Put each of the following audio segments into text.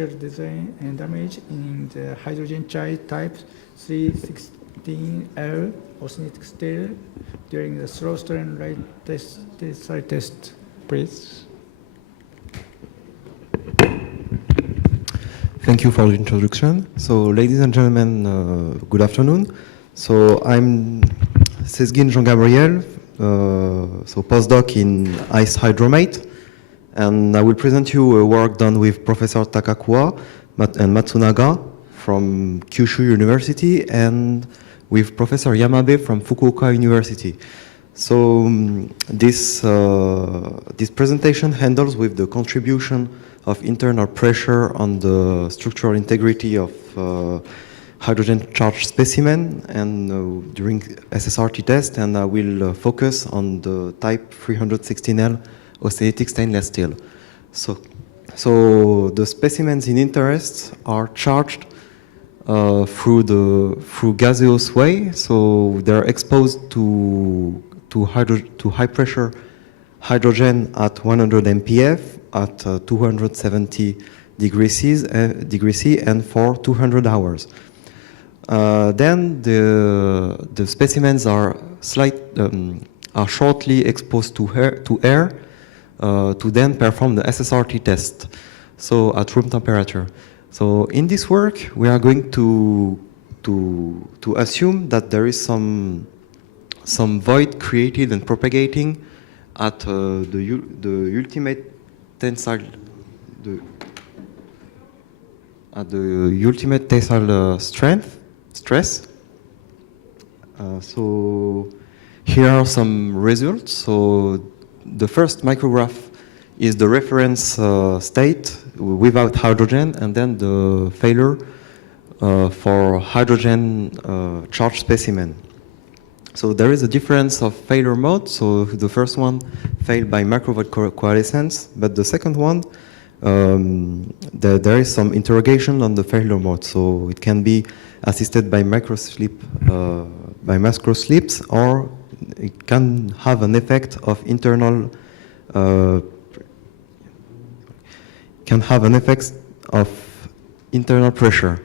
design and damage in the hydrogen child type 316L austenitic steel during the slow strain rate test, please. Thank you for the introduction. So, ladies and gentlemen, good afternoon. So, I'm Sezgin Jean-Gabriel, postdoc in ice hydromate, and I will present you a work done with Professor Takakura and Matsunaga from Kyushu University and with Professor Yamabe from Fukuoka University. So this presentation handles with the contribution of internal pressure on the structural integrity of hydrogen charged specimen and during SSRT test, and I will focus on the type 316L austenitic stainless steel. So the specimens in interest are charged through gaseous way, so they're exposed to high pressure hydrogen at 100 mpf at 270 degrees C and for 200 hours. Then the specimens are shortly exposed to air to then perform the SSRT test, so at room temperature. So in this work, we are going to assume that there is some void created and propagating at the ultimate tensile stress. So here are some results. So the first micrograph is the reference state without hydrogen, and then the failure for hydrogen charged specimen. So there is a difference of failure mode. So the first one failed by microvoid coalescence, but the second one, there is some interrogation on the failure mode. So it can be assisted by macroslips, or it can have an effect of internal pressure.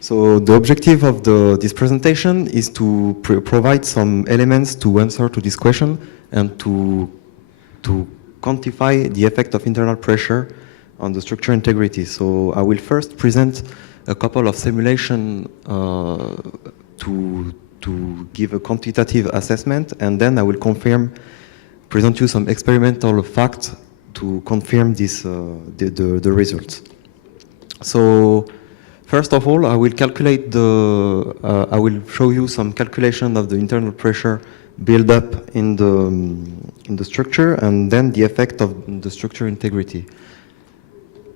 So the objective of this presentation is to provide some elements to answer to this question and to quantify the effect of internal pressure on the structure integrity. So I will first present a couple of simulations to give a quantitative assessment, and then I will present you some experimental facts to confirm this the results. So first of all, I will calculate I will show you some calculation of the internal pressure buildup in the structure, and then the effect of the structure integrity.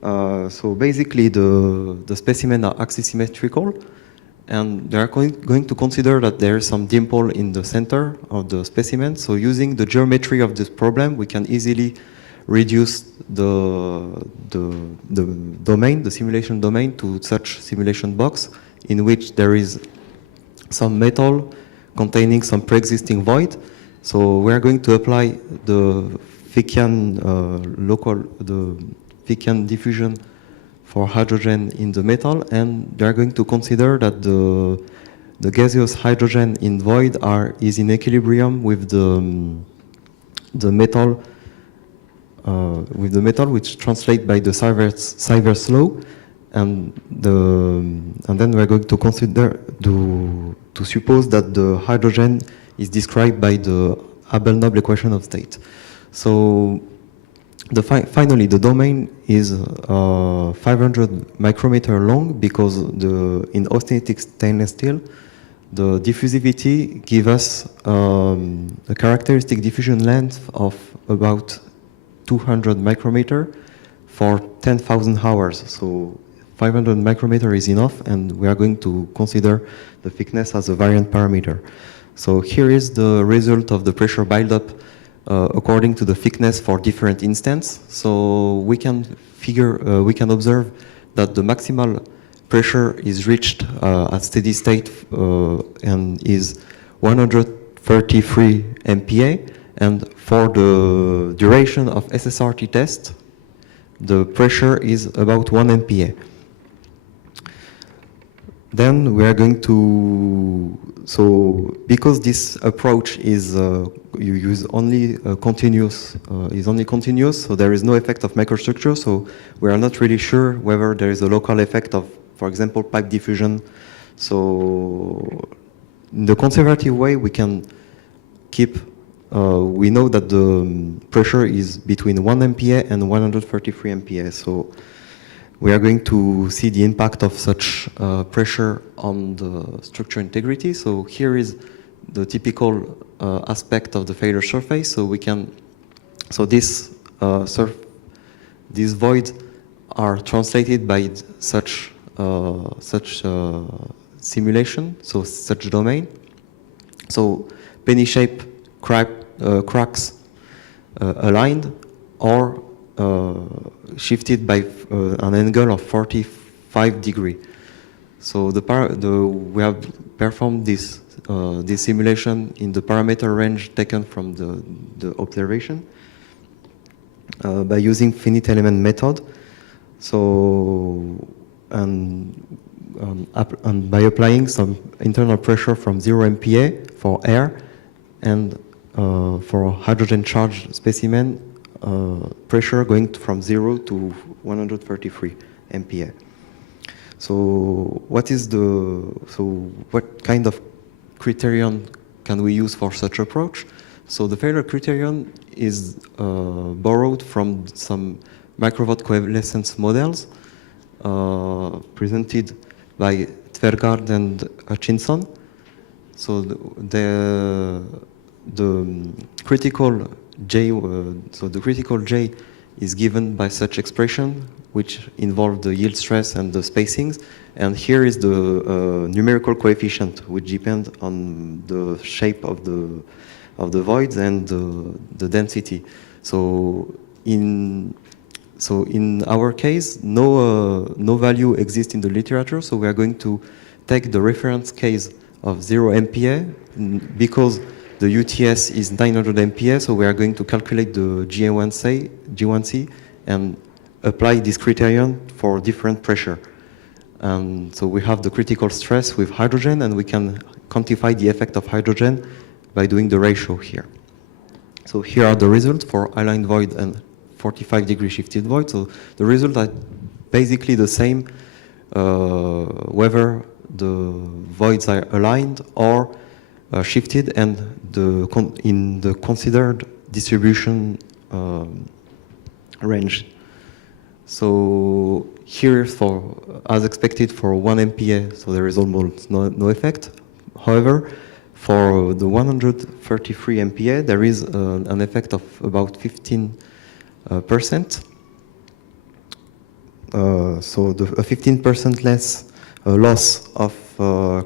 So basically, the specimens are axisymmetrical, and they are going to consider that there is some dimple in the center of the specimen. So using the geometry of this problem, we can easily reduce the domain, the simulation domain, to such simulation box in which there is some metal containing some pre-existing void. So we are going to apply the Fickian diffusion for hydrogen in the metal, and they are going to consider that the gaseous hydrogen in void is in equilibrium with the metal which translates by the Sivers law, and then we are going to consider to suppose that the hydrogen is described by the Abel-Noble equation of state. So finally, the domain is 500 micrometer long, because in austenitic stainless steel, the diffusivity gives us a characteristic diffusion length of about 200 micrometer for 10,000 hours. So 500 micrometer is enough, and we are going to consider the thickness as a variant parameter. So here is the result of the pressure buildup according to the thickness for different instants. So we can observe that the maximal pressure is reached at steady state and is 133 MPa, And for the duration of SSRT test, the pressure is about 1 MPa. Then we are going to, so because this approach is, you use only continuous, is only continuous, so there is no effect of microstructure, so we are not really sure whether there is a local effect of, for example, pipe diffusion. So in the conservative way, we can keep, we know that the pressure is between 1 MPa and 133 MPa, so we are going to see the impact of such pressure on the structure integrity. So here is the typical aspect of the failure surface. So we can, so these voids are translated by such simulation, so such domain. So penny shape cracks aligned or shifted by an angle of 45 degrees. So we have performed this simulation in the parameter range taken from the observation by using finite element method. So and by applying some internal pressure from 0 MPa for air and for a hydrogen charged specimen, pressure going from 0 to 133 MPa. So what kind of criterion can we use for such approach? So the failure criterion is borrowed from some microvod coalescence models presented by Tvergaard and Hutchinson. So the critical J, so the critical J is given by such expression, which involve the yield stress and the spacings. And here is the numerical coefficient, which depend on the shape of the voids and the density. So in our case, no value exists in the literature. So we are going to take the reference case of 0 MPa because the UTS is 900 MPa, so we are going to calculate the G1C and apply this criterion for different pressure. And so we have the critical stress with hydrogen, and we can quantify the effect of hydrogen by doing the ratio here. So here are the results for aligned void and 45-degree shifted void. So the results are basically the same whether the voids are aligned or shifted, and in the considered distribution range. So here, as expected, for 1 MPa, so there is almost no effect. However, for the 133 MPa, there is an effect of about 15%. So a 15% less loss of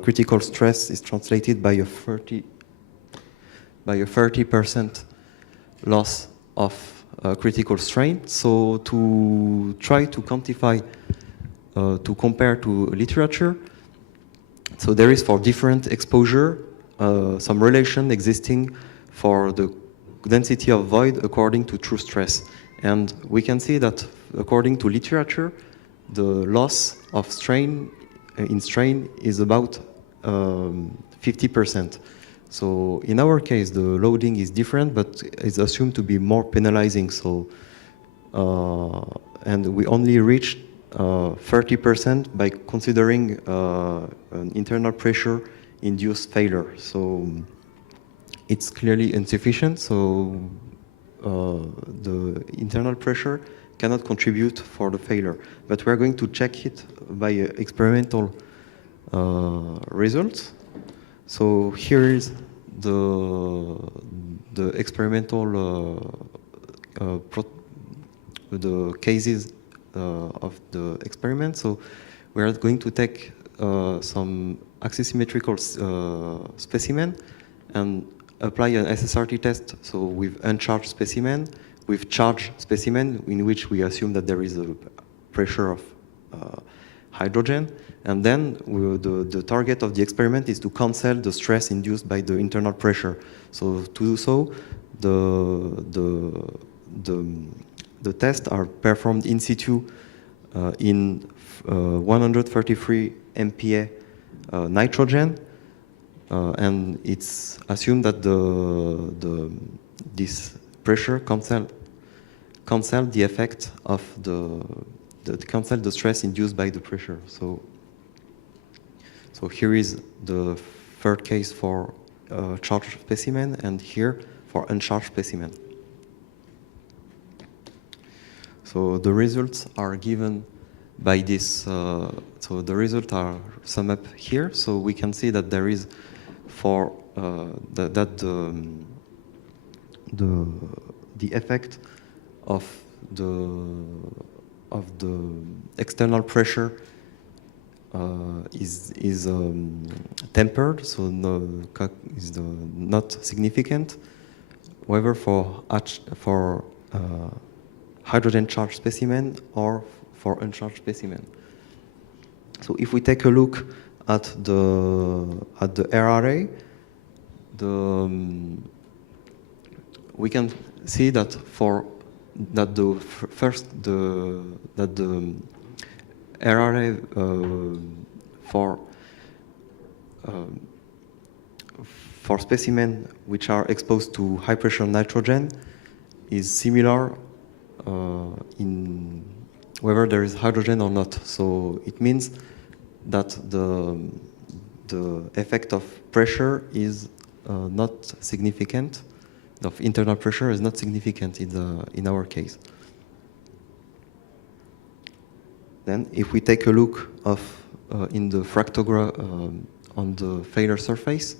critical stress is translated by a 30% loss of critical strain. So to try to quantify, to compare to literature, so there is for different exposure some relation existing for the density of void according to true stress. And we can see that according to literature, the loss of strain in strain is about 50%. So in our case, the loading is different, but it's assumed to be more penalizing. So, and we only reached 30% by considering an internal pressure induced failure. So it's clearly insufficient. So the internal pressure cannot contribute for the failure. But we're going to check it by experimental results. So here is the experimental the cases of the experiment. So we are going to take some axisymmetrical specimen and apply an SSRT test. So with uncharged specimen, with charged specimen, in which we assume that there is a pressure of hydrogen. And then the target of the experiment is to cancel the stress induced by the internal pressure. So to do so, the tests are performed in situ in 133 MPa nitrogen, and it's assumed that this pressure cancel the effect of cancel the stress induced by the pressure. So here is the third case for charged specimen, and here for uncharged specimen. So the results are given by this. So the results are summed up here. So we can see that there is for the effect of the external pressure is tempered, so is not significant. However, for hydrogen charged specimen or for uncharged specimen. So if we take a look at the RRA, we can see that the RRA for specimens which are exposed to high pressure nitrogen is similar in whether there is hydrogen or not. So it means that the effect of pressure is not significant. Of internal pressure is not significant in our case. Then, if we take a look in the fractograph on the failure surface,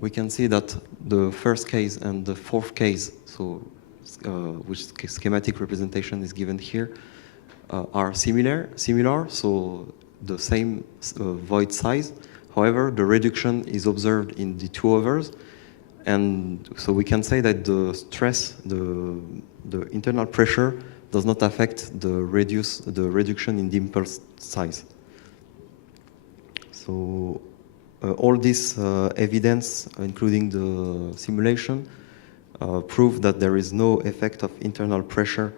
we can see that the first case and the fourth case, so which schematic representation is given here, are similar. So the same void size. However, the reduction is observed in the two others, and so we can say that the stress, the internal pressure, does not affect the reduction in the impulse size. So all this evidence, including the simulation, prove that there is no effect of internal pressure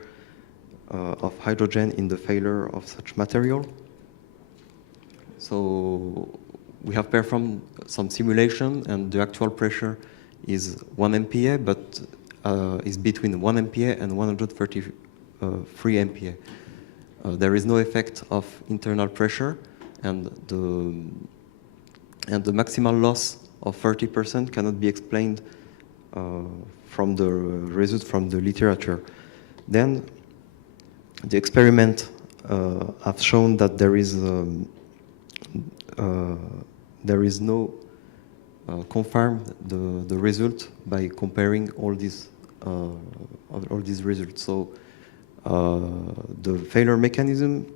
of hydrogen in the failure of such material. So we have performed some simulation, and the actual pressure is 1 MPa, but is between 1 MPa and 133 MPa. There is no effect of internal pressure, and the maximal loss of 30% cannot be explained from the result from the literature. Then the experiment have shown that there is no confirmed the result by comparing all these results. So the failure mechanism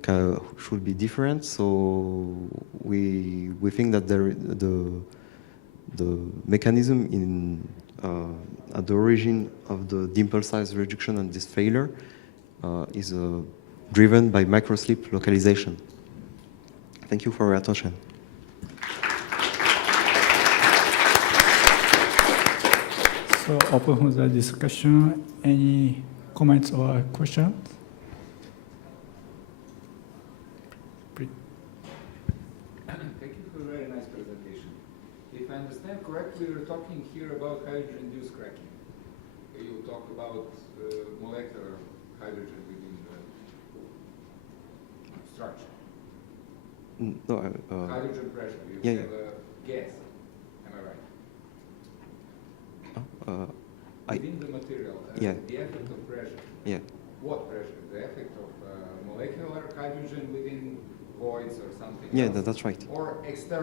should be different. So we think that the mechanism at the origin of the dimple size reduction and this failure is driven by microslip localization. Thank you for your attention. So open for the discussion. Any comments or questions? Thank you for a very nice presentation. If I understand correctly, we're talking here about hydrogen-induced cracking. You talk about molecular hydrogen within the structure. No, Hydrogen pressure. You yeah, have a gas. Am I right? Within the material, yeah. the effect of pressure. Yeah. What pressure? The effect of molecular hydrogen within voids or something Yeah, else? that's right. Or external?